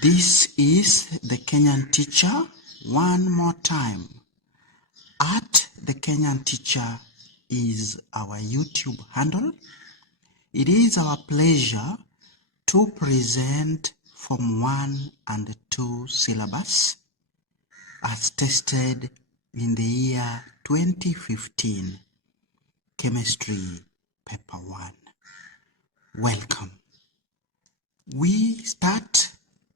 This is the Kenyan Teacher one more time. At the Kenyan Teacher is our YouTube handle. It is our pleasure to present Form 1 and 2 syllabus as tested in the year 2015, Chemistry Paper 1. Welcome. We start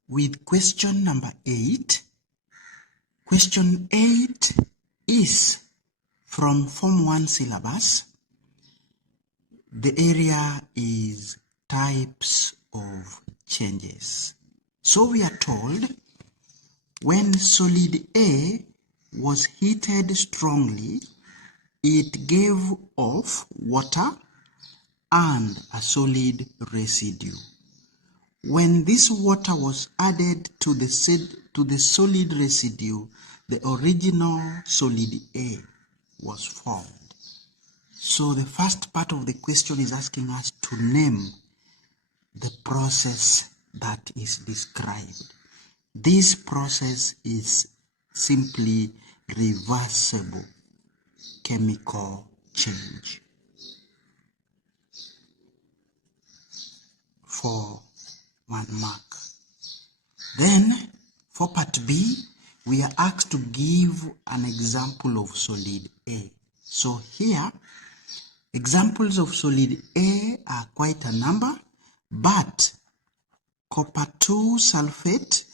with question number 8. Question 8 is from Form 1 syllabus. The area is types of changes. So we are told when solid A was heated strongly, it gave off water and a solid residue. When this water was added to the solid residue, the original solid A was formed. So the first part of the question is asking us to name the process that is described. This process is simply reversible chemical change. For 1 mark. Then for part B, we are asked to give an example of solid A. So here, examples of solid A are quite a number, but copper 2 sulfate,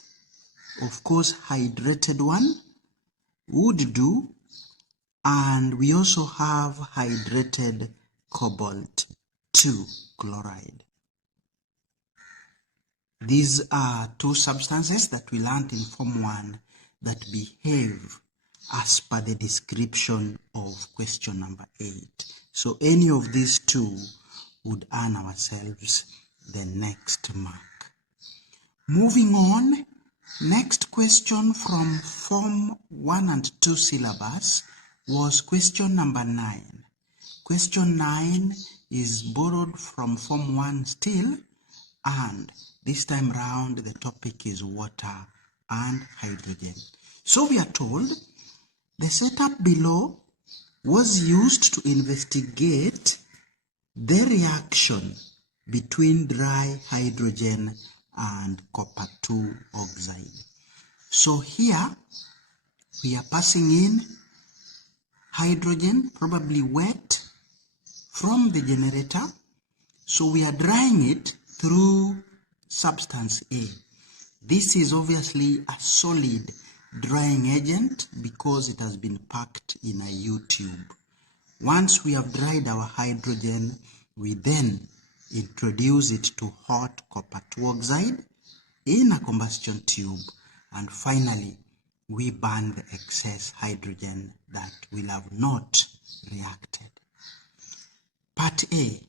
of course hydrated one, would do, and we also have hydrated cobalt 2 chloride. These are two substances that we learned in Form 1 that behave as per the description of question number 8. So any of these two would earn ourselves the next mark. Moving on, next question from Form 1 and 2 syllabus was question number 9. Question 9 is borrowed from Form 1 still, and this time round the topic is water and hydrogen. So we are told the setup below was used to investigate the reaction between dry hydrogen and copper 2 oxide. So here we are passing in hydrogen, probably wet, from the generator. So we are drying it through substance A. This is obviously a solid drying agent because it has been packed in a U-tube. Once we have dried our hydrogen, we then introduce it to hot copper 2 oxide in a combustion tube, and finally we burn the excess hydrogen that will have not reacted. Part A.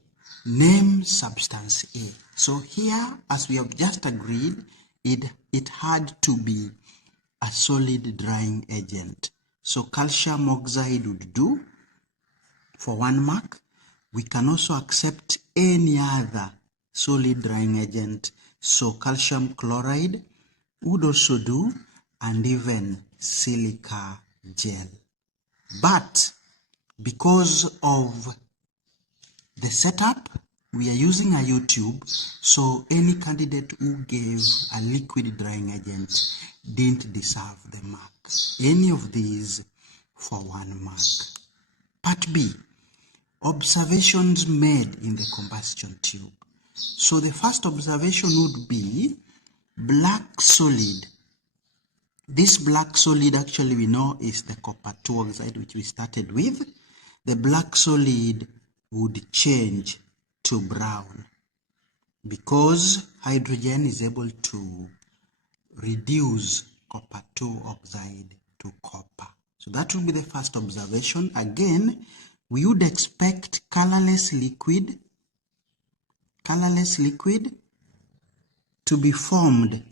Name substance A. So here, as we have just agreed, it had to be a solid drying agent. So calcium oxide would do for 1 mark. We can also accept any other solid drying agent. So calcium chloride would also do, and even silica gel. But because of the setup, we are using a U-tube, so any candidate who gave a liquid drying agent didn't deserve the mark. Any of these for 1 mark. Part B. Observations made in the combustion tube. So the first observation would be black solid. This black solid actually we know is the copper 2 oxide which we started with. The black solid would change to brown because hydrogen is able to reduce copper 2 oxide to copper. So that will be the first observation. Again, we would expect colorless liquid to be formed.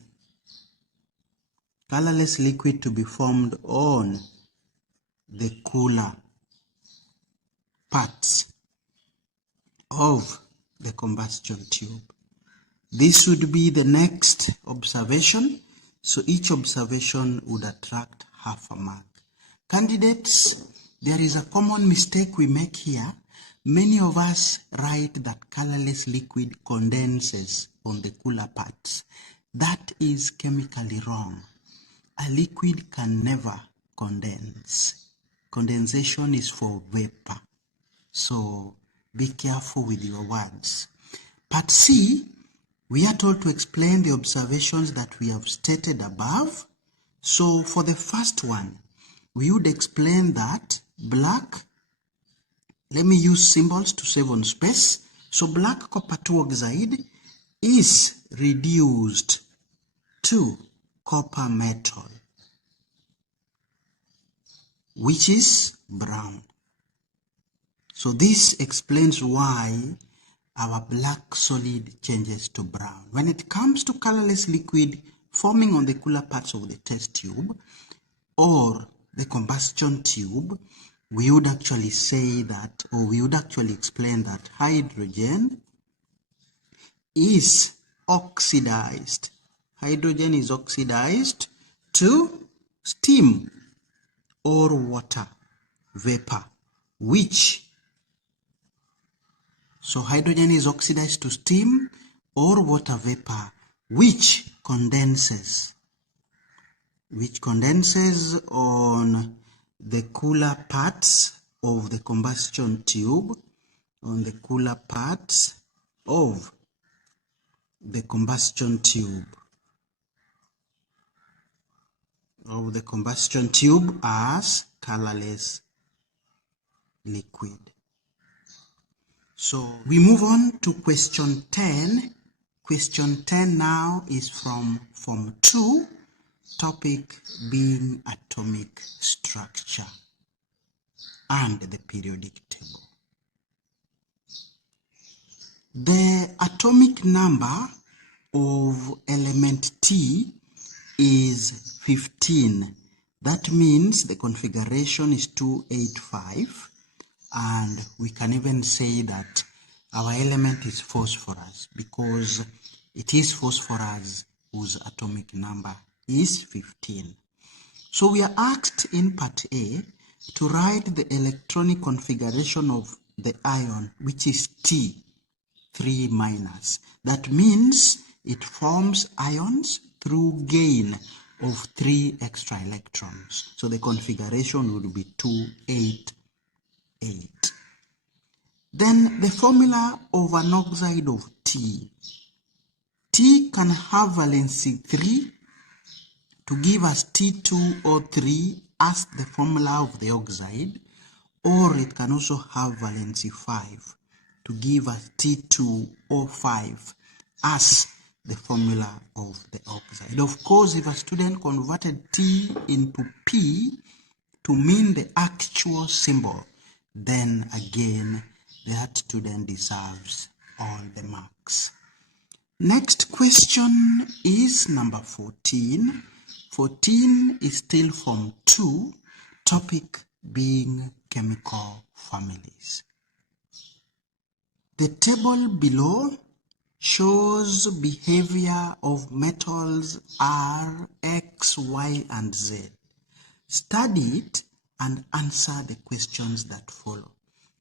Colorless liquid to be formed on the cooler parts of the combustion tube. This would be the next observation. So each observation would attract half a mark. Candidates, there is a common mistake we make here. Many of us write that colorless liquid condenses on the cooler parts. That is chemically wrong. A liquid can never condense. Condensation is for vapor. So be careful with your words. Part C, we are told to explain the observations that we have stated above. So for the first one, we would explain that black, let me use symbols to save on space. So black copper 2 oxide is reduced to copper metal, which is brown. So this explains why our black solid changes to brown. When it comes to colorless liquid forming on the cooler parts of the test tube or the combustion tube, we would actually say that, or we would actually explain that hydrogen is oxidized. Hydrogen is oxidized to steam or water vapor, so hydrogen is oxidized to steam or water vapor, which condenses on the cooler parts of the combustion tube, on the cooler parts of the combustion tube, as colorless liquid. So we move on to question 10. Question 10 now is from Form 2, topic being atomic structure and the periodic table. The atomic number of element T is 15. That means the configuration is 285. And we can even say that our element is phosphorus because it is phosphorus whose atomic number is 15. So we are asked in part A to write the electronic configuration of the ion, which is T, 3-. That means it forms ions through gain of 3 extra electrons. So the configuration would be 288. Then the formula of an oxide of T. T can have valency 3 to give us T2O3 as the formula of the oxide, or it can also have valency 5 to give us T2O5 as the formula of the oxide. Of course, if a student converted T into P to mean the actual symbol, then again that student deserves all the marks. Next question is number 14. 14 is still Form 2, topic being chemical families. The table below shows behavior of metals R, X, Y, and Z. Study it and answer the questions that follow.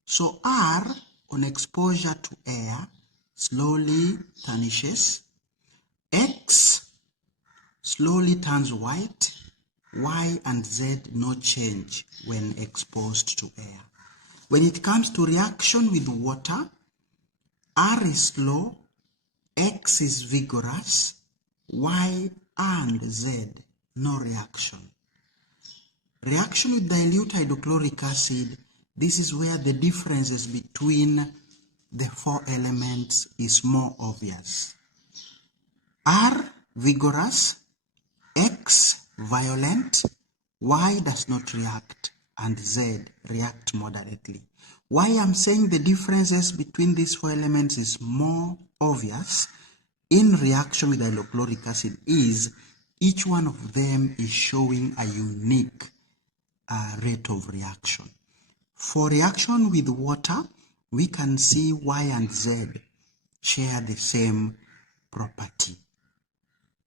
So R, on exposure to air, slowly tarnishes. X slowly turns white. Y and Z no change when exposed to air. When it comes to reaction with water, R is slow, X is vigorous, Y and Z no reaction. Reaction with dilute hydrochloric acid, this is where the differences between the 4 elements is more obvious. R vigorous, X violent, Y does not react, and Z react moderately. Why I'm saying the differences between these 4 elements is more obvious in reaction with hydrochloric acid is each one of them is showing a unique rate of reaction. For reaction with water, we can see Y and Z share the same property.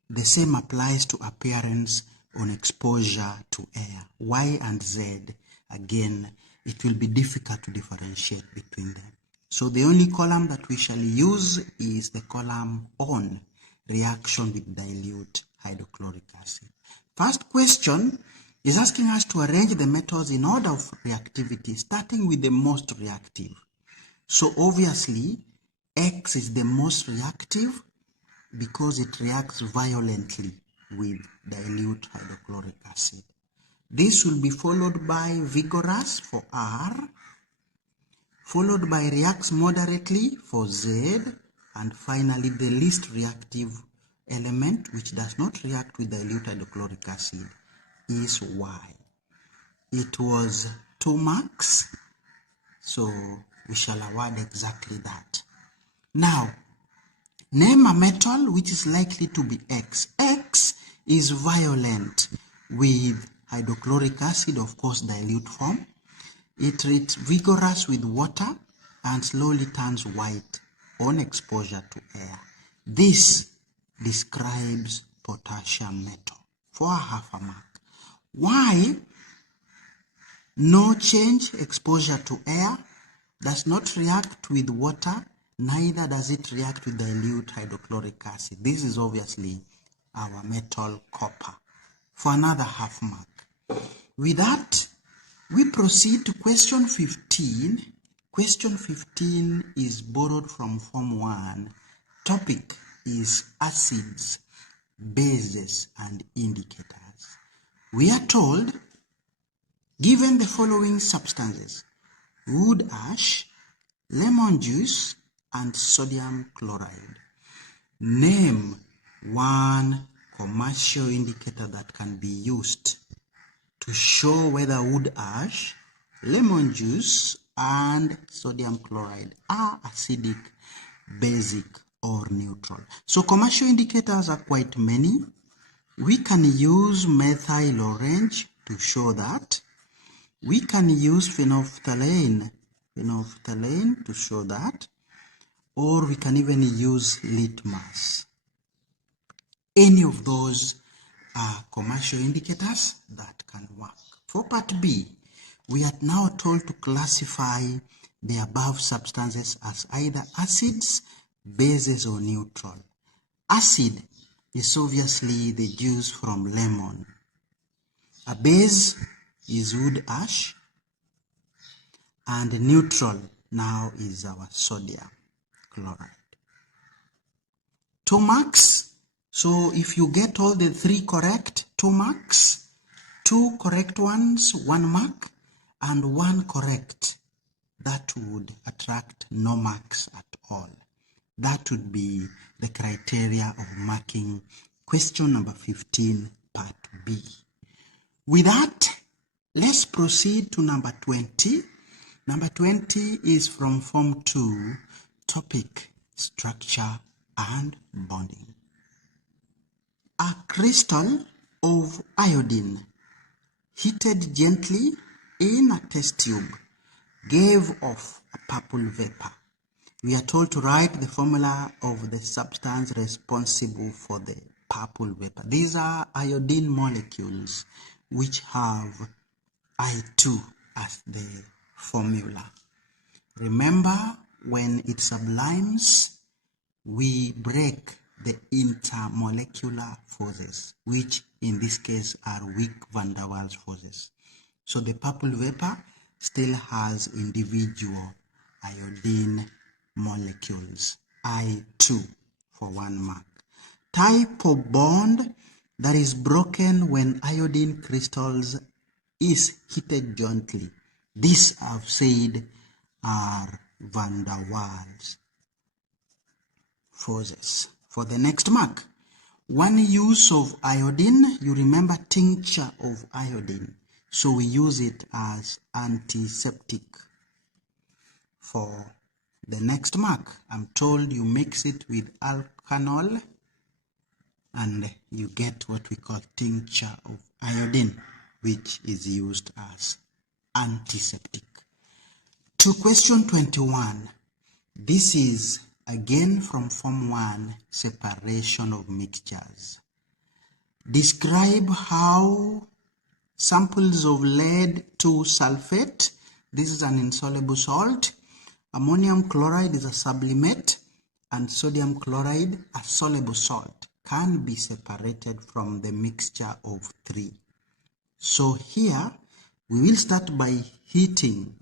The same applies to appearance on exposure to air. Y and Z, again, it will be difficult to differentiate between them. So the only column that we shall use is the column on reaction with dilute hydrochloric acid. First question is asking us to arrange the metals in order of reactivity, starting with the most reactive. So obviously, X is the most reactive because it reacts violently with dilute hydrochloric acid. This will be followed by vigorous for R, followed by reacts moderately for Z, and finally the least reactive element, which does not react with dilute hydrochloric acid, is Y. It was 2 marks, so we shall award exactly that. Now, name a metal which is likely to be X. X is violent with hydrochloric acid, of course dilute form. It is vigorous with water and slowly turns white on exposure to air. This describes potassium metal for half a mark. Why? No change, exposure to air, does not react with water, neither does it react with dilute hydrochloric acid. This is obviously our metal copper for another half mark. With that, we proceed to question 15. Question 15 is borrowed from Form 1. Topic is acids, bases, and indicators. We are told, given the following substances, wood ash, lemon juice, and sodium chloride, name one commercial indicator that can be used to show whether wood ash, lemon juice, and sodium chloride are acidic, basic, or neutral. So commercial indicators are quite many. We can use methyl orange to show that. We can use phenolphthalein to show that. Or we can even use litmus. Any of those are commercial indicators that can work. For part B, we are now told to classify the above substances as either acids, bases, or neutral. Acid is obviously the juice from lemon. A base is wood ash, and neutral now is our sodium chloride. 2 marks. So if you get all the 3 correct, 2 marks. 2 correct ones, 1 mark, and 1 correct. That would attract no marks at all. That would be the criteria of marking question number 15, part B. With that, let's proceed to number 20. Number 20 is from Form 2, topic, structure and bonding. A crystal of iodine heated gently in a test tube gave off a purple vapor. We are told to write the formula of the substance responsible for the purple vapor. These are iodine molecules which have I2 as the formula. Remember, when it sublimes, we break the intermolecular forces, which in this case are weak van der Waals forces. So the purple vapor still has individual iodine molecules, I2 for 1 mark. Type of bond that is broken when iodine crystals is heated gently. These I've said are van der Waals forces. For the next mark, one use of iodine, you remember tincture of iodine. So we use it as antiseptic. For the next mark, I'm told you mix it with alkanol and you get what we call tincture of iodine, which is used as antiseptic. To question 21, this is Again from Form 1, separation of mixtures. Describe how samples of lead 2 sulfate, this is an insoluble salt, ammonium chloride is a sublimate, and sodium chloride, a soluble salt, can be separated from the mixture of 3. So here we will start by heating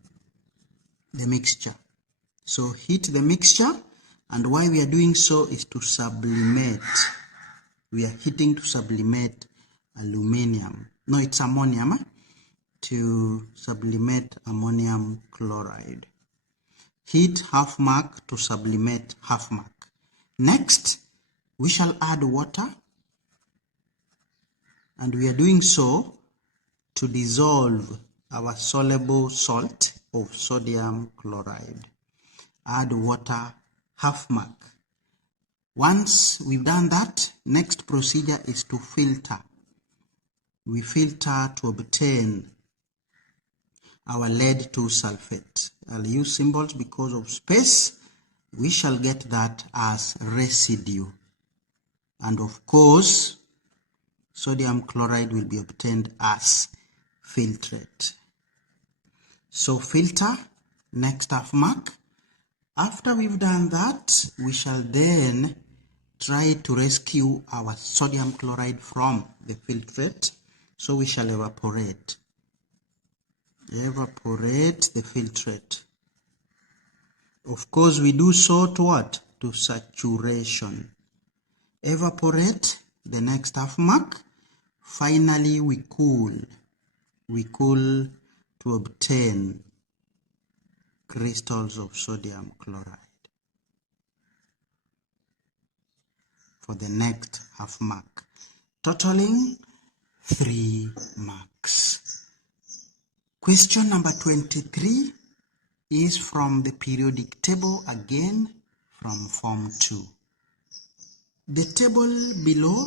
the mixture. So heat the mixture, and why we are doing so is to sublimate. We are heating to sublimate aluminum. No, it's ammonium. To sublimate ammonium chloride. Heat half mark to sublimate half mark. Next, we shall add water, and we are doing so to dissolve our soluble salt of sodium chloride. Add water half mark. Once we've done that, next procedure is to filter. We filter to obtain our lead 2 sulfate. I'll use symbols because of space. We shall get that as residue. And of course, sodium chloride will be obtained as filtrate. So filter, next half mark. After we've done that, we shall then try to rescue our sodium chloride from the filtrate. So we shall evaporate. Evaporate the filtrate. Of course, we do so to what? To saturation. Evaporate, the next half mark. Finally, we cool. We cool to obtain crystals of sodium chloride for the next half mark, totaling 3 marks. Question number 23 is from the periodic table, again from Form 2. The table below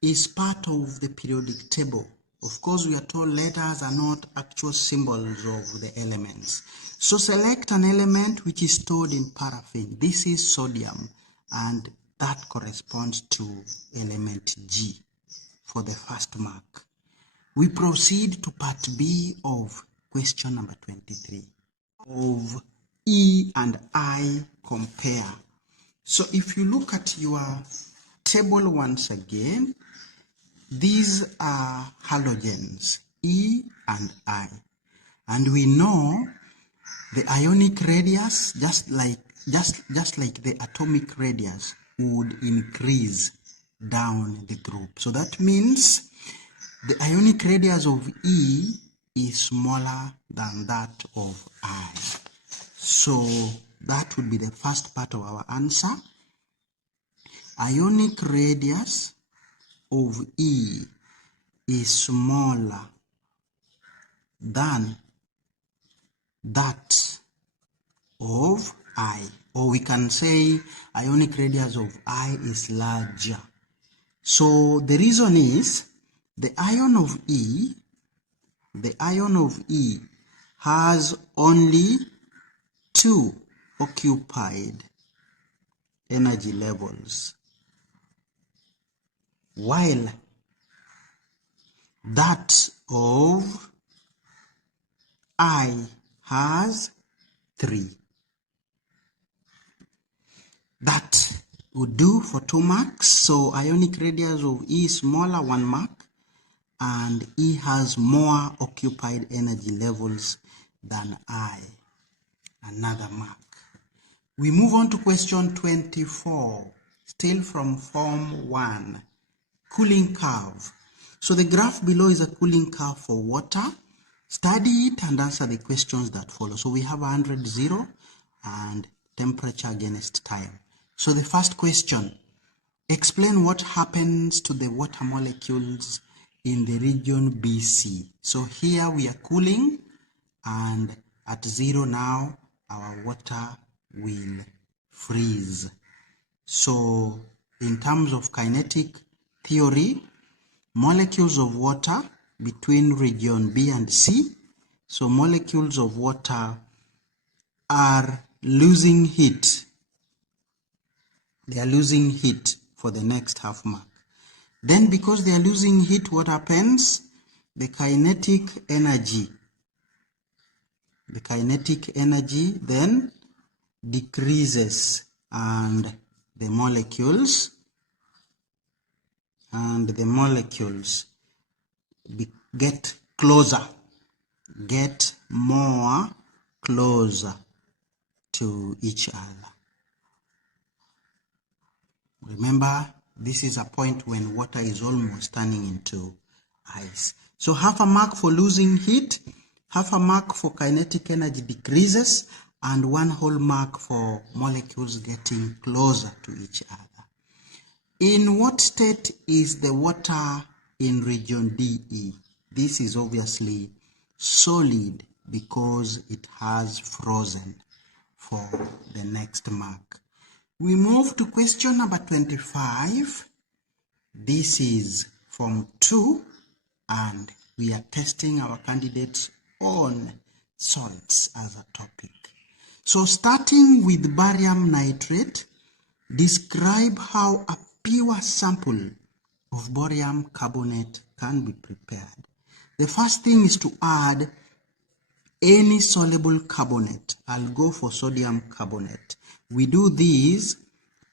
is part of the periodic table. Of course, we are told letters are not actual symbols of the elements. So select an element which is stored in paraffin. This is sodium, and that corresponds to element G for the first mark. We proceed to part B of question number 23 of E and I compare. So if you look at your table once again, these are halogens, E and I. And we know the ionic radius, just like the atomic radius, would increase down the group. So that means the ionic radius of E is smaller than that of I. So that would be the first part of our answer. Ionic radius of E is smaller than that of I. Or we can say ionic radius of I is larger. So the reason is the ion of E has only 2 occupied energy levels, while that of I has 3. That would do for 2 marks. So ionic radius of E is smaller, 1 mark, and E has more occupied energy levels than I, another mark. We move on to question 24, still from Form 1, cooling curve. So the graph below is a cooling curve for water. Study it and answer the questions that follow. So we have 100, 0, and temperature against time. So the first question, explain what happens to the water molecules in the region BC. So here we are cooling, and at 0 now our water will freeze. So in terms of kinetic theory, molecules of water between region B and C, so molecules of water are losing heat They are losing heat for the next half mark. Then because they are losing heat, what happens? The kinetic energy then decreases, and the molecules get more closer to each other. Remember, this is a point when water is almost turning into ice. So half a mark for losing heat, half a mark for kinetic energy decreases, and 1 whole mark for molecules getting closer to each other. In what state is the water in region DE? This is obviously solid because it has frozen for the next mark. We move to question number 25. This is Form 2, and we are testing our candidates on salts as a topic. So starting with barium nitrate, describe how a pure sample of barium carbonate can be prepared. The first thing is to add any soluble carbonate. I'll go for sodium carbonate. We do this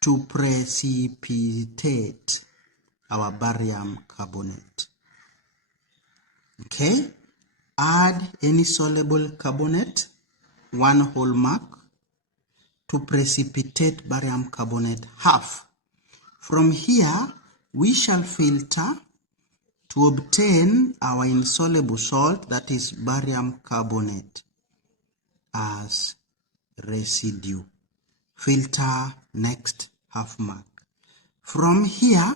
to precipitate our barium carbonate. Okay, add any soluble carbonate, 1 whole mark, to precipitate barium carbonate half. From here, we shall filter to obtain our insoluble salt, that is barium carbonate, as residue. Filter next half mark. From here,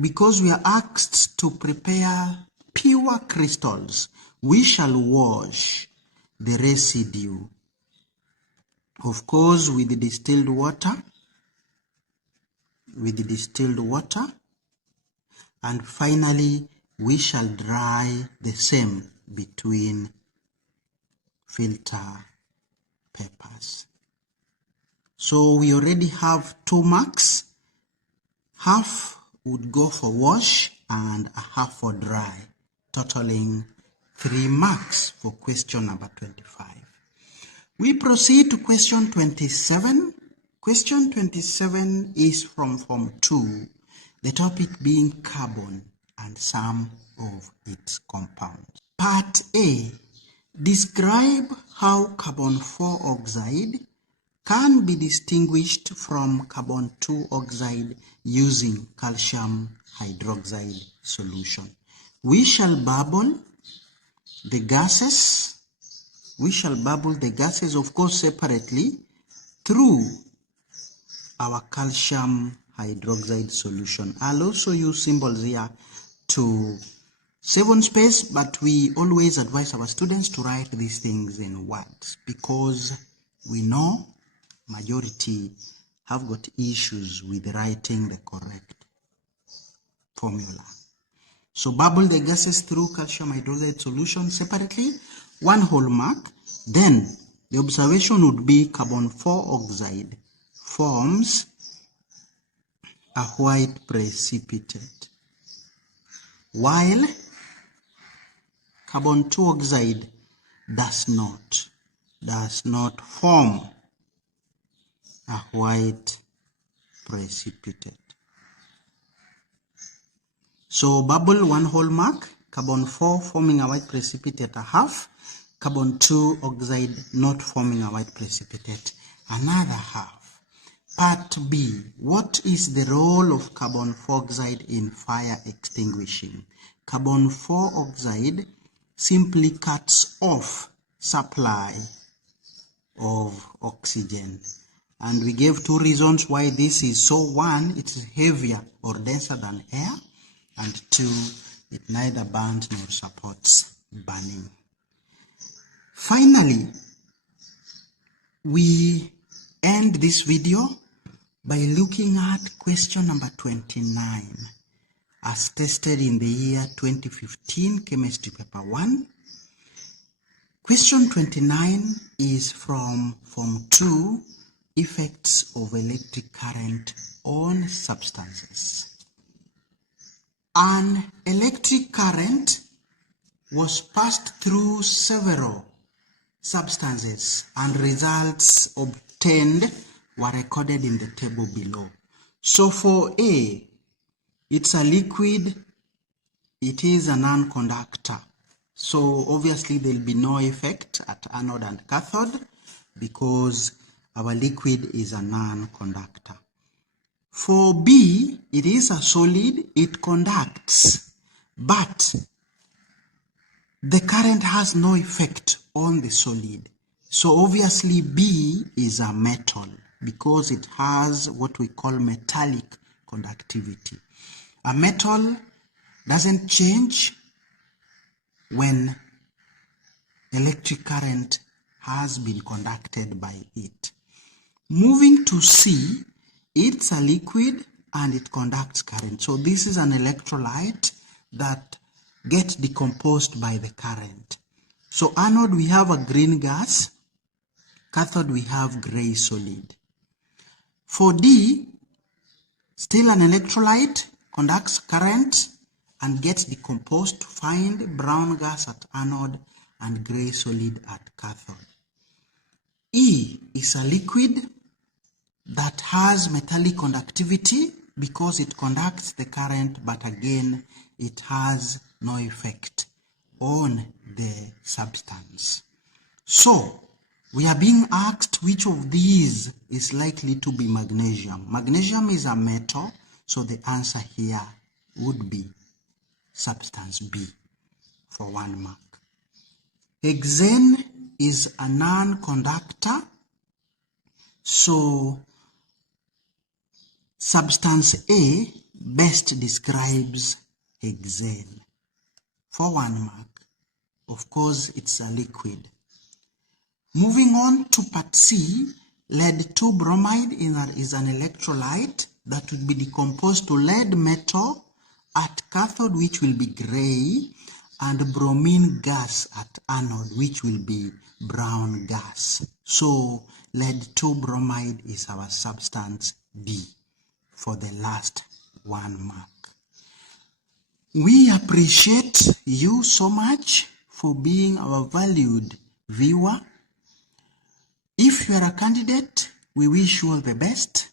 because we are asked to prepare pure crystals, we shall wash the residue, of course, with the distilled water, and finally we shall dry the same between filter papers. So we already have 2 marks. Half would go for wash and a half for dry, totaling 3 marks for question number 25. We proceed to question 27. Question 27 is from Form 2, the topic being carbon and some of its compounds. Part A, describe how carbon 4 oxide can be distinguished from carbon 2 oxide using calcium hydroxide solution. We shall bubble the gases, of course, separately through our calcium hydroxide solution. I'll also use symbols here to save on space, but we always advise our students to write these things in words because we know majority have got issues with writing the correct formula. So bubble the gases through calcium hydroxide solution separately, 1 whole mark. Then the observation would be carbon 4 oxide forms a white precipitate, while carbon 2 oxide does not form a white precipitate. So bubble 1 whole mark, carbon 4 forming a white precipitate a half, carbon 2 oxide not forming a white precipitate another half. Part B, what is the role of carbon 4 oxide in fire extinguishing? Carbon 4 oxide simply cuts off supply of oxygen. And we gave 2 reasons why this is so. 1, it is heavier or denser than air, and 2, it neither burns nor supports burning. Finally, we end this video by looking at question number 29 as tested in the year 2015 chemistry paper 1. Question 29 is from Form 2 effects of electric current on substances. An electric current was passed through several substances and results obtained were recorded in the table below. So for A, it's a liquid, it is a non-conductor. So obviously there will be no effect at anode and cathode because our liquid is a non-conductor. For B, it is a solid, it conducts, but the current has no effect on the solid. So obviously B is a metal because it has what we call metallic conductivity. A metal doesn't change when electric current has been conducted by it. Moving to C, it's a liquid and it conducts current. So this is an electrolyte that gets decomposed by the current. So anode we have a green gas, cathode we have gray solid. For D, still an electrolyte, conducts current and gets decomposed to find brown gas at anode and gray solid at cathode. E is a liquid that has metallic conductivity because it conducts the current, but again it has no effect on the substance. So we are being asked which of these is likely to be magnesium. Magnesium is a metal, so the answer here would be substance B for 1 mark. Hexane is a non-conductor, so substance A best describes hexane for 1 mark. Of course, it's a liquid. Moving on to part C, lead 2 bromide is an electrolyte that will be decomposed to lead metal at cathode, which will be gray, and bromine gas at anode, which will be brown gas. So lead 2 bromide is our substance D for the last 1 mark. We appreciate you so much for being our valued viewer. If you are a candidate, we wish you all the best,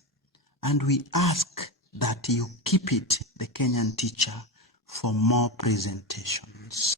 and we ask that you keep it, the Kenyan Teacher, for more presentations.